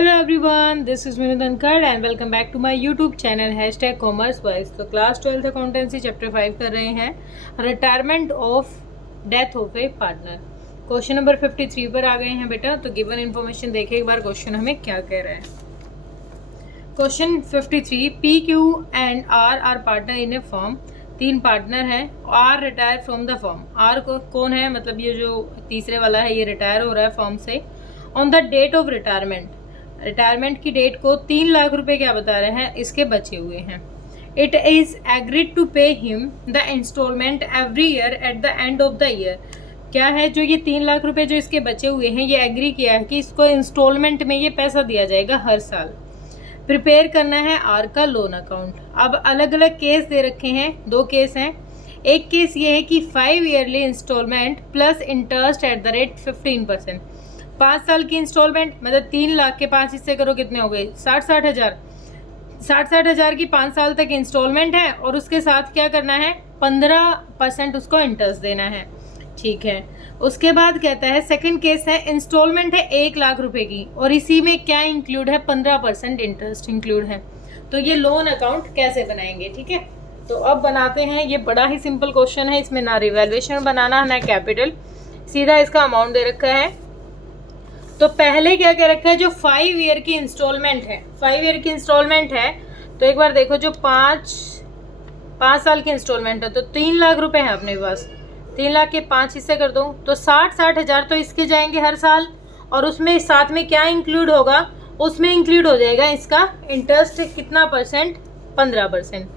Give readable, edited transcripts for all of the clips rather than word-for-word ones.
Hello everyone, this is Vinod Dhankhar and welcome back to my YouTube channel #commerce wise. तो class 12th accountancy chapter 5 कर रहे हैं, retirement of death of a partner. Question number 53 पर आ गए हैं बेटा। तो गिवन इन्फॉर्मेशन देखें एक बार, क्वेश्चन हमें क्या कह रहा है। Question 53, P Q and R partner in a firm. 3 partner हैं। R retire from the firm. R कौन है, मतलब ये जो तीसरे वाला है ये रिटायर हो रहा है फर्म से। On the date of retirement की डेट को 3 लाख रुपए क्या बता रहे हैं, इसके बचे हुए हैं। It is agreed to pay him the installment every year at the end of the year. क्या है, जो ये 3 लाख रुपए जो इसके बचे हुए हैं, ये एग्री किया है कि इसको इंस्टॉलमेंट में ये पैसा दिया जाएगा हर साल। प्रिपेयर करना है आर का लोन अकाउंट। अब अलग अलग केस दे रखे हैं, 2 केस हैं। एक केस ये है कि 5 yearly installment plus interest at the rate 15%। 5 साल की इंस्टॉलमेंट, मतलब 3 लाख के 5 हिस्से करो, कितने हो गए, 60 हज़ार। 60 हज़ार की 5 साल तक इंस्टॉलमेंट है और उसके साथ क्या करना है, 15% उसको इंटरेस्ट देना है। ठीक है। उसके बाद कहता है सेकंड केस है, इंस्टॉलमेंट है 1 लाख रुपए की और इसी में क्या इंक्लूड है, 15% इंटरेस्ट इंक्लूड है। तो ये लोन अकाउंट कैसे बनाएंगे, ठीक है। तो अब बनाते हैं। ये बड़ा ही सिंपल क्वेश्चन है, इसमें ना रिवैल्यूएशन बनाना ना कैपिटल, सीधा इसका अमाउंट दे रखा है। तो पहले क्या कह रखा है, जो 5 ईयर की इंस्टॉलमेंट है, 5 ईयर की इंस्टॉलमेंट है। तो एक बार देखो, जो 5 साल की इंस्टॉलमेंट है तो 3 लाख रुपए हैं अपने पास। 3 लाख के 5 हिस्से कर दो तो 60 हज़ार तो इसके जाएंगे हर साल। और उसमें साथ में क्या इंक्लूड होगा, उसमें इंक्लूड हो जाएगा इसका इंटरेस्ट। कितना परसेंट, 15%।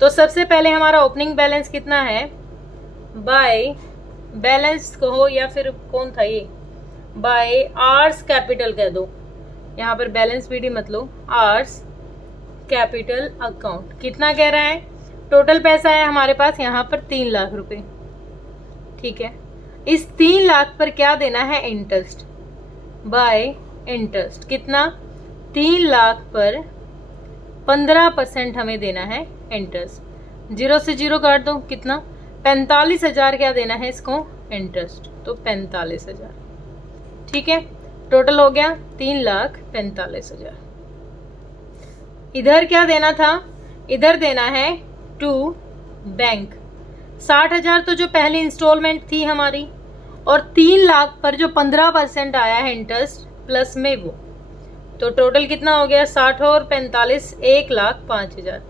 तो सबसे पहले हमारा ओपनिंग बैलेंस कितना है, बाय बैलेंस कहो या फिर कौन था ये, बाय आर्स कैपिटल कह दो। यहाँ पर बैलेंस बीडी मत लो, आर्स कैपिटल अकाउंट। कितना कह रहा है, टोटल पैसा है हमारे पास यहाँ पर 3 लाख रुपए। ठीक है। इस 3 लाख पर क्या देना है, इंटरेस्ट, बाय इंटरेस्ट। कितना, 3 लाख पर 15% हमें देना है इंटरेस्ट। 0 से 0 काट दो, कितना, 45 हज़ार क्या देना है इसको इंटरेस्ट। तो 45 हज़ार। ठीक है। टोटल हो गया 3,45,000। इधर क्या देना था, इधर देना है टू बैंक। 60 हज़ार तो जो पहली इंस्टॉलमेंट थी हमारी, और 3 लाख पर जो 15% आया है इंटरेस्ट प्लस में वो। तो टोटल कितना हो गया, 60 और 45, 1,05,000।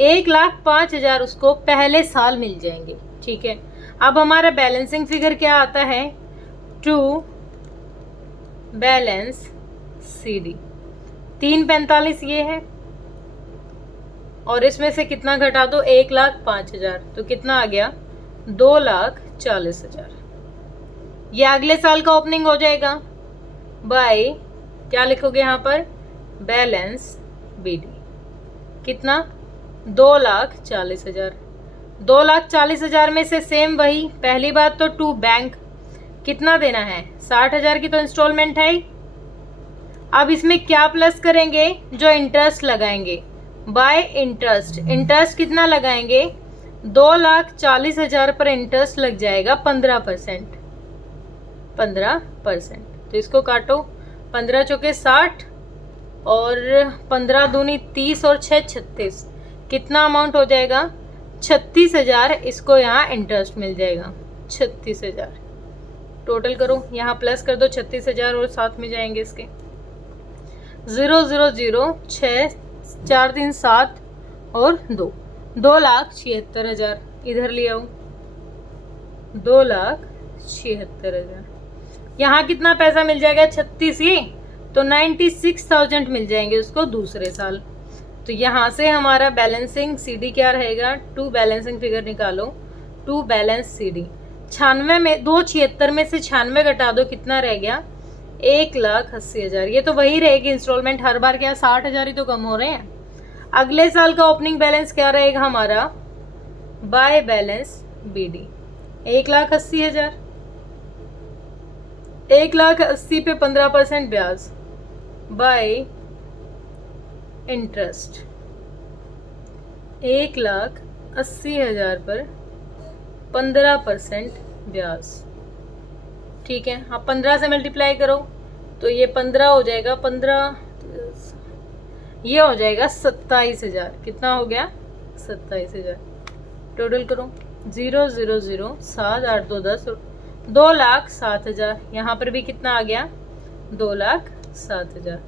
1,05,000 उसको पहले साल मिल जाएंगे। ठीक है। अब हमारा बैलेंसिंग फिगर क्या आता है, टू बैलेंस CD। 3,45 ये है और इसमें से कितना घटा दो, 1,05,000। तो कितना आ गया, 2,40,000। ये अगले साल का ओपनिंग हो जाएगा। बाय क्या लिखोगे यहाँ पर, बैलेंस BD। कितना, 2,40,000। 2,40,000 में से सेम वही, पहली बात तो टू बैंक कितना देना है, 60 हज़ार की तो इंस्टॉलमेंट है। अब इसमें क्या प्लस करेंगे, जो इंटरेस्ट लगाएंगे, बाय इंटरेस्ट। इंटरेस्ट कितना लगाएंगे, 2,40,000 पर इंटरेस्ट लग जाएगा 15%। 15%। तो इसको काटो, 15 चौके 60 और 15 दूनी 30 और 6 36। कितना अमाउंट हो जाएगा, 36,000 इसको यहाँ इंटरेस्ट मिल जाएगा। 36,000 टोटल करो, यहाँ प्लस कर दो 36,000 और साथ में जाएंगे इसके 0 0 0 6 4 3 7 और 2, 2,76,000 इधर ले आओ, 2,76,000। यहाँ कितना पैसा मिल जाएगा, 36 ये तो 96,000 मिल जाएंगे उसको दूसरे साल। तो यहाँ से हमारा बैलेंसिंग CD क्या रहेगा, टू बैलेंसिंग फिगर निकालो, टू बैलेंस CD। 96 में 276 में से 96 घटा दो, कितना रह गया, 1,80,000। ये तो वही रहेगी इंस्टॉलमेंट, हर बार क्या 60 हज़ार ही तो कम हो रहे हैं। अगले साल का ओपनिंग बैलेंस क्या रहेगा हमारा, बाय बैलेंस BD, 1,80,000। 1,80,000 पे 15% ब्याज, बाय इंटरेस्ट। 1,80,000 पर 15% ब्याज। ठीक है। अब 15 से मल्टीप्लाई करो, तो ये 15 हो जाएगा, 15 ये हो जाएगा 27,000। कितना हो गया? 27,000। टोटल करो, 0 0 0 7 8 2 10, 2,07,000। यहाँ पर भी कितना आ गया? 2,07,000।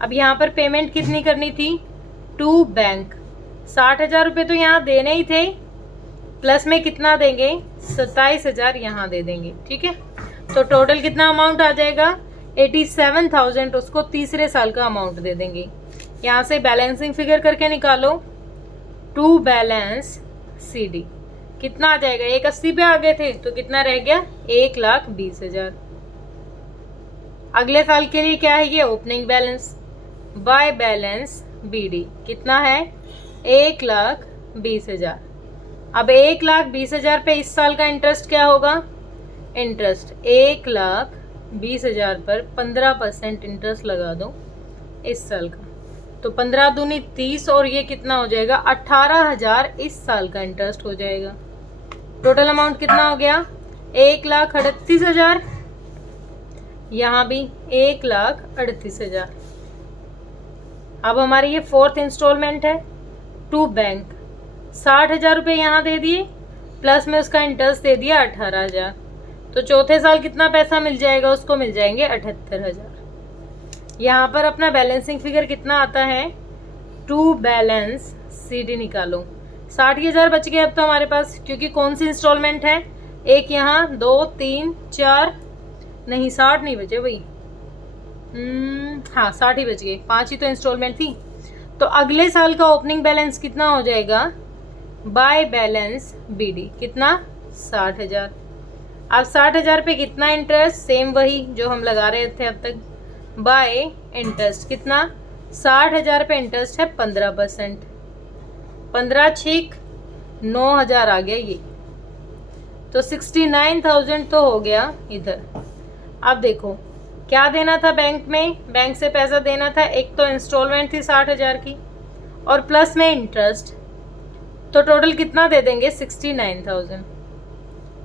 अब यहाँ पर पेमेंट कितनी करनी थी? टू बैंक 60,000 रुपये तो यहाँ देने ही थे, प्लस में कितना देंगे? 27,000 यहाँ दे देंगे। ठीक है, तो टोटल कितना अमाउंट आ जाएगा? 87,000। उसको तीसरे साल का अमाउंट दे देंगे। यहाँ से बैलेंसिंग फिगर करके निकालो, टू बैलेंस CD कितना आ जाएगा? 180 पे आ गए थे तो कितना रह गया? 1,20,000। अगले साल के लिए क्या है ये? Opening balance by balance BD कितना है? 1,20,000। अब 1,20,000 पे इस साल का इंटरेस्ट क्या होगा? इंटरेस्ट 1,20,000 पर 15% इंटरेस्ट लगा दो इस साल का, तो 15 दूनी 30 और ये कितना हो जाएगा? 18,000 इस साल का इंटरेस्ट हो जाएगा। टोटल अमाउंट कितना हो गया? 1,38,000। यहाँ भी 1,38,000। अब हमारी ये फोर्थ इंस्टॉलमेंट है टू बैंक। 60,000 रुपये यहाँ दे दिए, प्लस में उसका इंटरेस्ट दे दिया 18,000। तो चौथे साल कितना पैसा मिल जाएगा? उसको मिल जाएंगे 78,000। यहाँ पर अपना बैलेंसिंग फिगर कितना आता है? टू बैलेंस CD निकालो। 60,000 बच गए अब तो हमारे पास, क्योंकि कौन सी इंस्टॉलमेंट है? एक यहाँ, 2 3 4, नहीं 60 नहीं बचे भाई, हाँ 60 ही बच गए, 5 ही तो इंस्टॉलमेंट थी। तो अगले साल का ओपनिंग बैलेंस कितना हो जाएगा? बाय बैलेंस BD कितना? 60,000। अब 60,000 पे कितना इंटरेस्ट? सेम वही जो हम लगा रहे थे अब तक, बाय इंटरेस्ट कितना? 60,000 पे इंटरेस्ट है 15%, 15 6 9,000 आ गया ये, तो 69,000 तो हो गया इधर। अब देखो क्या देना था बैंक में? बैंक से पैसा देना था, एक तो इंस्टॉलमेंट थी 60,000 की और प्लस में इंटरेस्ट, तो टोटल कितना दे देंगे? 69,000।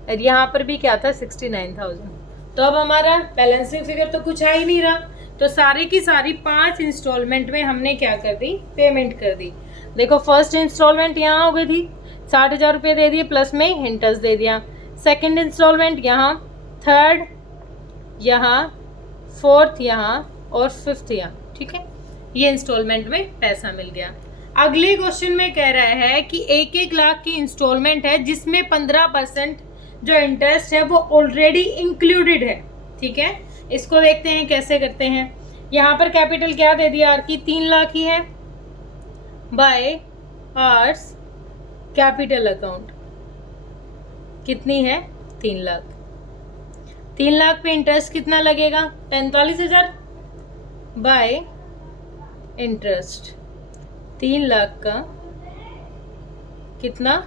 और यहाँ पर भी क्या था? 69,000। तो अब हमारा बैलेंसिंग फिगर तो कुछ आ ही नहीं रहा, तो सारी की सारी 5 इंस्टॉलमेंट में हमने क्या कर दी? पेमेंट कर दी। देखो फर्स्ट इंस्टॉलमेंट यहाँ हो गई थी, 60,000 रुपये दे दिए, प्लस में इंटरेस्ट दे दिया। सेकंड इंस्टॉलमेंट यहाँ, थर्ड यहाँ, फोर्थ यहाँ और फिफ्थ यहाँ। ठीक है, ये इंस्टॉलमेंट में पैसा मिल गया। अगले क्वेश्चन में कह रहा है कि 1-1 लाख की इंस्टॉलमेंट है जिसमें 15% जो इंटरेस्ट है वो ऑलरेडी इंक्लूडेड है। ठीक है, इसको देखते हैं कैसे करते हैं। यहाँ पर कैपिटल क्या दे दिया? आर की 3 लाख ही है, बाय आर्स कैपिटल अकाउंट कितनी है? 3 लाख। 3 लाख पे इंटरेस्ट कितना लगेगा? 45,000 बाय इंटरेस्ट 3 लाख का कितना?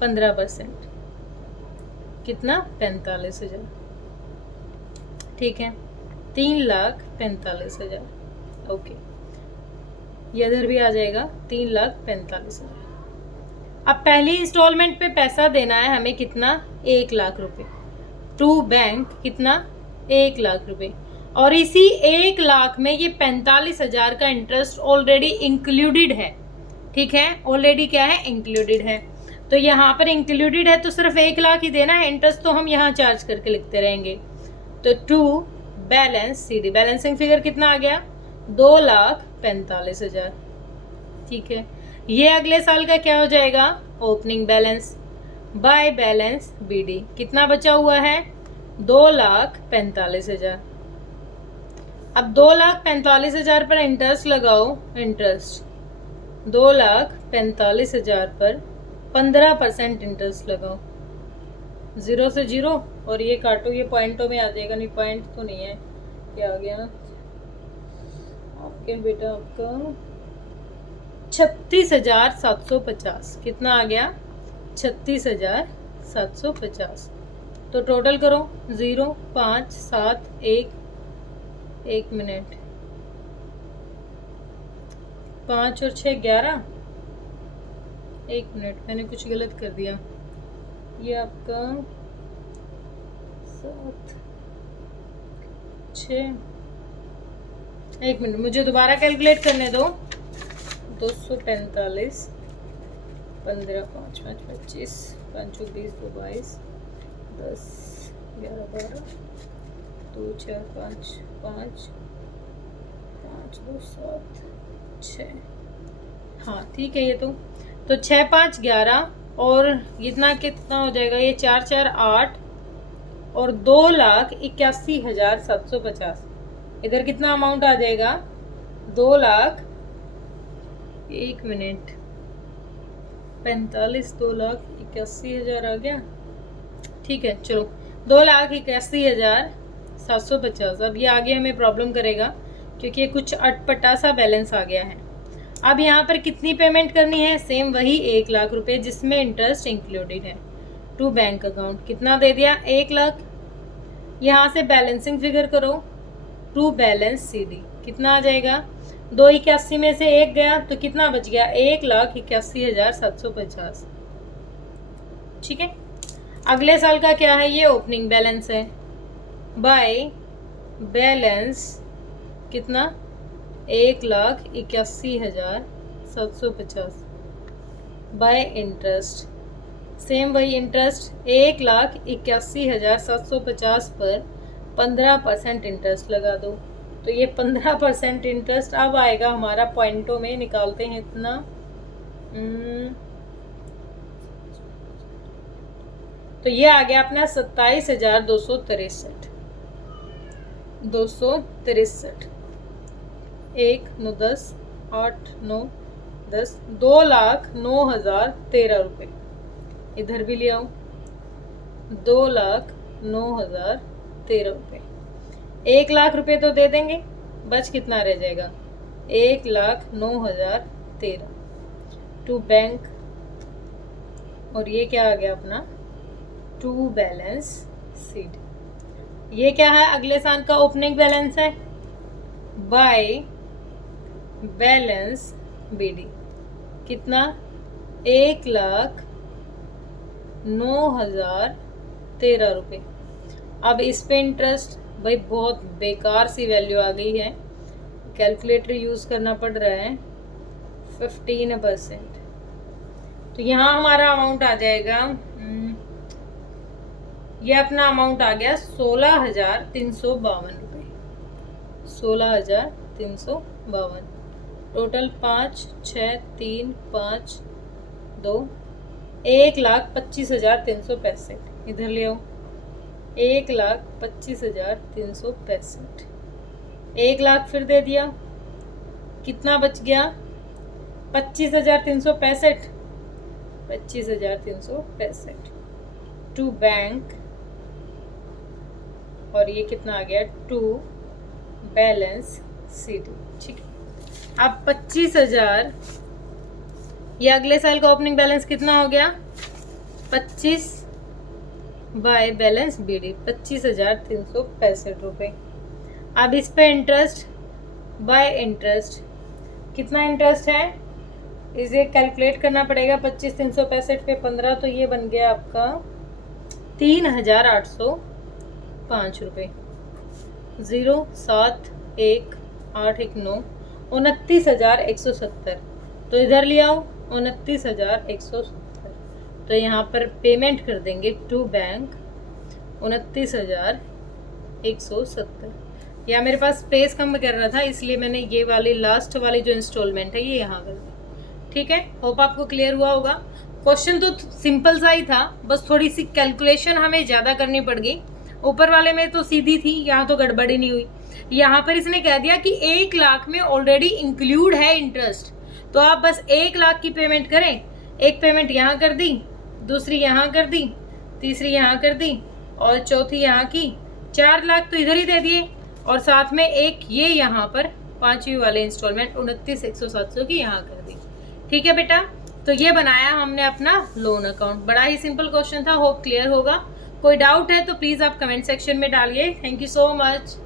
15% कितना? 45,000। ठीक है, 3,45,000। ओके, ये इधर भी आ जाएगा 3,45,000। अब पहली इंस्टॉलमेंट पे पैसा देना है हमें कितना? 1 लाख रुपए टू बैंक कितना? 1 लाख रुपए, और इसी 1 लाख में ये 45,000 का इंटरेस्ट ऑलरेडी इंक्लूडेड है। ठीक है, ऑलरेडी क्या है? इंक्लूडेड है। तो यहाँ पर इंक्लूडेड है तो सिर्फ 1 लाख ही देना है, इंटरेस्ट तो हम यहाँ चार्ज करके लिखते रहेंगे। तो to balance CD balancing figure कितना आ गया? 2,45,000। ठीक है, ये अगले साल का क्या हो जाएगा? Opening balance by balance BD कितना बचा हुआ है? 2,45,000। अब 2,45,000 पर इंटरेस्ट लगाओ, इंटरेस्ट 2,45,000 पर 15% इंटरेस्ट लगाओ, 0 से 0 और ये काटो, ये पॉइंटों में आ जाएगा। नहीं पॉइंट तो नहीं है, क्या आ गया आपके बेटा? आपका 36,750। कितना आ गया? 36,750। तो टोटल करो, 0 5 7 1 मिनट, 5 और 6 11। 1 मिनट, मैंने कुछ गलत कर दिया। ये आपका 7 6 एक मिनट, मुझे दोबारा कैलकुलेट करने दो। 243, 15, 5, 5, 25, 5, 20, 2, 22, 10, 11, 12, 2, 4, 5, 5, 5, 2, 7, 6। हाँ ठीक है, ये तो 6, 5, 11 और इतना कितना हो जाएगा, ये 4, 4, 8 और 2,81,750। इधर कितना अमाउंट आ जाएगा, 2 लाख, 1 मिनट, 45, 2,81,000 आ गया। ठीक है चलो, 2,81,750। अब ये आगे हमें प्रॉब्लम करेगा क्योंकि ये कुछ अटपटा सा बैलेंस आ गया है। अब यहाँ पर कितनी पेमेंट करनी है, सेम वही 1 लाख रुपए जिसमें इंटरेस्ट इंक्लूडेड है, टू बैंक अकाउंट। कितना दे दिया, 1 लाख। यहाँ से बैलेंसिंग फिगर करो, टू बैलेंस CD कितना आ जाएगा, 281 में से 1 गया तो कितना बच गया, 1,81,750। ठीक है, अगले साल का क्या है, ये ओपनिंग बैलेंस है, बाय बैलेंस कितना, 1,81,750 बाय इंटरेस्ट, सेम वही इंटरेस्ट, 1,81,750 पर 15% इंटरेस्ट लगा दो। तो ये 15% इंटरेस्ट अब आएगा हमारा पॉइंटों में, निकालते हैं इतना, तो ये आ गया अपना 27,263, 263, 1, 9, 10, 8, 9, 10, 2,09,013 रुपये। इधर भी ले आऊँ, 2,09,013 रुपये। 1 लाख रुपए तो दे देंगे, बच कितना रह जाएगा, 1,09,013 टू बैंक। और ये क्या आ गया अपना, टू बैलेंस CD। ये क्या है, अगले साल का ओपनिंग बैलेंस है, बाय बैलेंस BD कितना, 1,09,013 रुपये। अब इस पे इंटरेस्ट, भाई बहुत बेकार सी वैल्यू आ गई है, कैलकुलेटर यूज़ करना पड़ रहा है, 15%। तो यहाँ हमारा अमाउंट आ जाएगा, ये अपना अमाउंट आ गया 16,352 रुपये, 16,352। टोटल 5, 6, 3, 5, 2, 1,25,365। इधर ले आओ, 1,25,365, 1 लाख फिर दे दिया, कितना बच गया, 25,365, 25,365 टू बैंक। और ये कितना आ गया, टू बैलेंस CD। ठीक है, अब 25,000, ये अगले साल का ओपनिंग बैलेंस कितना हो गया, 25 बाय बैलेंस BD, 25,365 रुपये। अब इस पे इंटरेस्ट, बाय इंटरेस्ट कितना इंटरेस्ट है, इसे कैलकुलेट करना पड़ेगा, 25,365 पे 15, तो ये बन गया आपका 3,805 रुपये। 0, 7, 1, 8, 1, 9, 29,170। तो इधर ले आओ, 29,170। तो यहाँ पर पेमेंट कर देंगे टू बैंक 29,170। या मेरे पास स्पेस कम कर रहा था, इसलिए मैंने ये वाली लास्ट वाली जो इंस्टॉलमेंट है ये यहाँ कर दी। ठीक है, होप आपको क्लियर हुआ होगा। क्वेश्चन तो सिंपल सा ही था, बस थोड़ी सी कैलकुलेशन हमें ज़्यादा करनी पड़ गई। ऊपर वाले में तो सीधी थी, यहाँ तो गड़बड़ी नहीं हुई। यहाँ पर इसने कह दिया कि 1 लाख में ऑलरेडी इंक्लूड है इंटरेस्ट, तो आप बस 1 लाख की पेमेंट करें। एक पेमेंट यहाँ कर दी, दूसरी यहाँ कर दी, तीसरी यहाँ कर दी और चौथी यहाँ की, 4 लाख तो इधर ही दे दिए और साथ में एक ये यहाँ पर 5वीं वाले इंस्टॉलमेंट 29,100 की यहाँ कर दी। ठीक है बेटा, तो ये बनाया हमने अपना लोन अकाउंट। बड़ा ही सिंपल क्वेश्चन था, होप क्लियर होगा। कोई डाउट है तो प्लीज़ आप कमेंट सेक्शन में डालिए। Thank you so much.